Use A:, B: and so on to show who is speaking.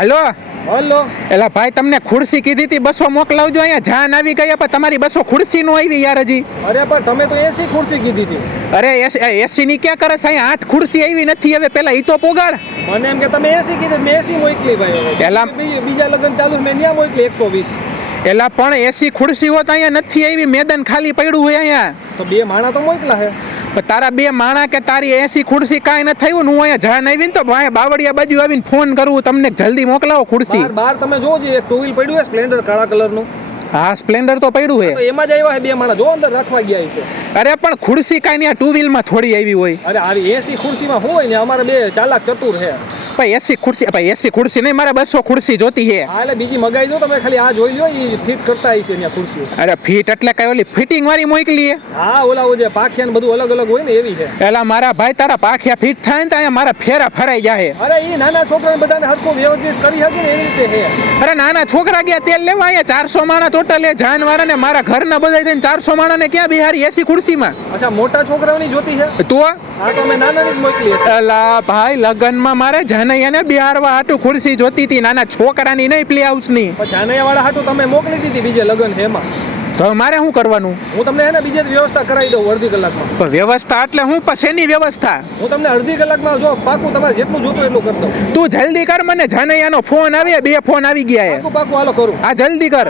A: હાલો?
B: Hello.
A: એલા ભાઈ તમને ખુરશી કીધી હતી બસો મોકલાવજો અહીંયા જાન આવી ગયા પણ તમારી બસો ખુરશી નું આવી યાર હજી.
B: અરે પણ તમે તો એસી ખુરશી કીધી હતી.
A: અરે એસી ની ક્યાં કરે અહીંયા આઠ ખુરશી આવી નથી હવે પેલા ઈ તો પોગાડ
B: મને એમ કે તમે એસી કીધી મેં એસી મોકલી ભાઈ પેલા બીજા લગ્ન ચાલુ મેં ન્યા મોકલી એકસો વીસ.
A: એલા પણ એસી ખુરશી હોત અહીંયા નથી આવી મેદાન ખાલી પડ્યું હોય અહીંયા.
B: તો બે માણા તો મોકલા હે.
A: તારા બે માણા કે તારી એસી ખુરશી કાંઈ ન થયું હું અહીંયા જાન આવીને તો ભાઈ બાવળિયા બાજુ આવીને ફોન કરું તમને જલ્દી મોકલાવો ખુરશી.
B: બહાર તમે તમે જોજો એક ટુ વ્હીલ પડ્યું છે સ્પ્લેન્ડર કાળા કલરનું
A: હા સ્પ્લેન્ડર તો પડ્યું છે
B: એમાં જ આવ્યા છે બે માણા. જો અંદર રાખવા ગયા છે
A: અરે પણ ખુરશી કાંઈ આ ટુ વ્હીલમાં થોડી આવી હોય.
B: અરે આવી એસી ખુરશીમાં હોય ને અમારે બે ચાલાક ચતુર છે
A: ભાઈ એસી ખુરશી ભાઈ એસી ખુરશી નહીં મારે બસો ખુરશી જોતી છે.
B: હા એટલે બીજી મગાવી દો તમે ખાલી આ જોઈ લો એ ફિટ કરતા હશે ત્યાં ખુરશી
A: અરે ફિટ એટલે કઈ ઓલી ફિટિંગ વાળી મોકલી છે?
B: હા ઓલા ઓ જે પાખિયા ને બધું અલગ અલગ હોય ને એવી છે.
A: એલા મારા ભાઈ તારા પાખિયા ફિટ થાય ને ત્યાં મારા ફેરા ફરાઈ જાય
B: અરે એ નાના છોકરાને બધાને હરખું વ્યવસ્થિત કરી શકે ને એવી રીતે છે.
A: અરે નાના છોકરા ગયા તેલ લેવા અહીંયા ચારસો માણા ટોટલ એ જાનવાળા ને મારા ઘરના બધા થઈને ચારસો માણા ને ક્યાં બિહારી એસી ખુરશીમાં?
B: અચ્છા મોટા છોકરાઓની જોતી છે?
A: તો
B: હા. તો અમે નાનાની જ મોકલી
A: અલા ભાઈ લગ્નમાં મારે જાનૈયાને બિહારવા હાટું ખુરશી જોતી હતી નાના છોકરાની નહીં પ્લે હાઉસની
B: જાનૈયા વાળા હાટું તમે મોકલી દીધી બીજે લગ્ન છે એમાં?
A: તો મારે શું કરવાનું?
B: હું તમને એને બીજે વ્યવસ્થા કરાવી દઉં અડધી કલાકમાં.
A: પણ વ્યવસ્થા એટલે હું શેની વ્યવસ્થા?
B: હું તમને અડધી કલાકમાં જો પાકું તમારે જેટલું જોતું એટલું કરી દઉં.
A: તું જલ્દી કર મને જાનૈયાનો ફોન આવે બે ફોન આવી ગયા
B: પાકું પાકું હાલો કરું.
A: આ જલ્દી કર.